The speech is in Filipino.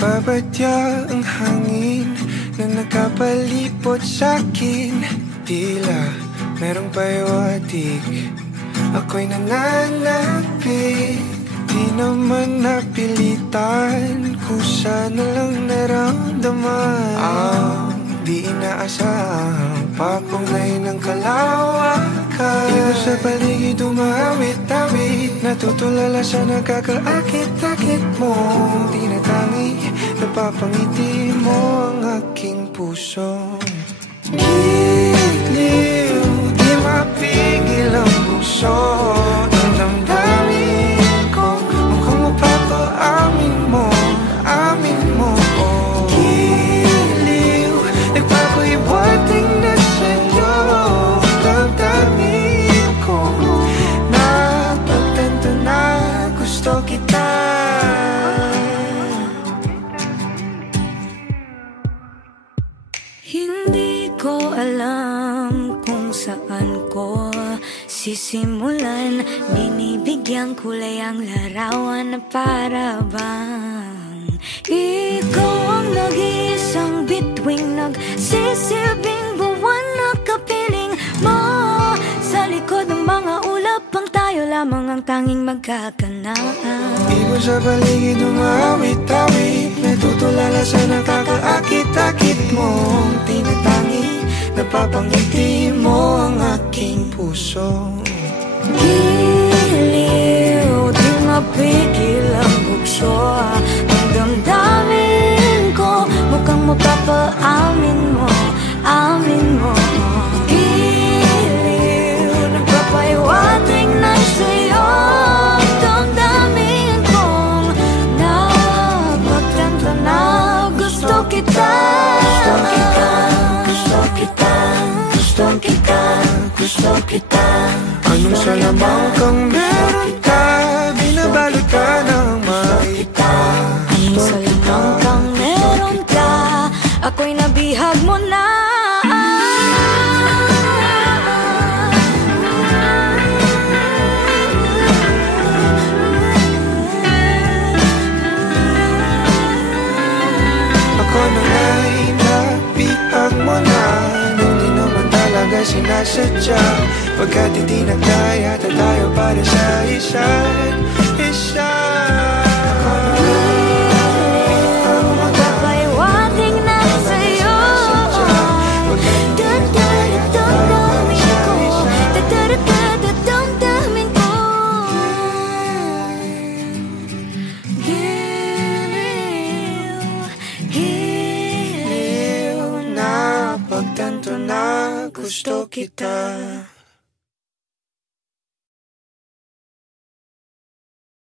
Nagbabadya ang hangin na nakapalipot sa'kin. Tila merong pahiwatig, ako'y nananapig. Di naman napilitan, kusa na lang naramdaman ang di inaasahang papunay ng kalawakan. Iba sa paligid umawit-awit, natutulala sa nakakaakit-akit mo. Di na tangi, napapangiti mo ang aking puso. Giliw, di mapigil ang puso. Ang damdamin ko, mukhang mapapaamin mo, amin mo. Giliw, nagpapahiwating na sa'yo. Damdamin ko, napagtanto na gusto kita. Hindi ko alam kung saan ko sisimulan. Binibigyan kulay ang larawan na para bang ikaw ang nag-iisang bituing, nagsisilbing buwan na kapiling mo. Sa likod ng mga ulap, ang tayo lamang ang tanging magkakanaan. Ibon sa paligid umawit-awit, natutulala sa nakakaakit-akit mo. Tinatangi, napapangiti mo ang aking puso. Giliw, di mapigil ang bukso. Ang damdamin ko, mukhang mapapaamin mo, amin mo. Giliw, nagpapahiwating na sa'yo. Ang damdamin kong napagtanto na gusto kita. Gusto kita, gusto kita, gusto kita. Anong salamang kang meron ka, binabalot ka ng maita. Anong salamang kang meron ka, ako'y nabihag mo na. Ako na nga'y nabihag mo na, nung di naman talaga sinasadya. Pagkat hindi nagdaya, tayo para sa isa't isa. Magpapahiwating na sa'yo. Damdamin ko, Giliw, giliw, Napagtanto na gusto kita.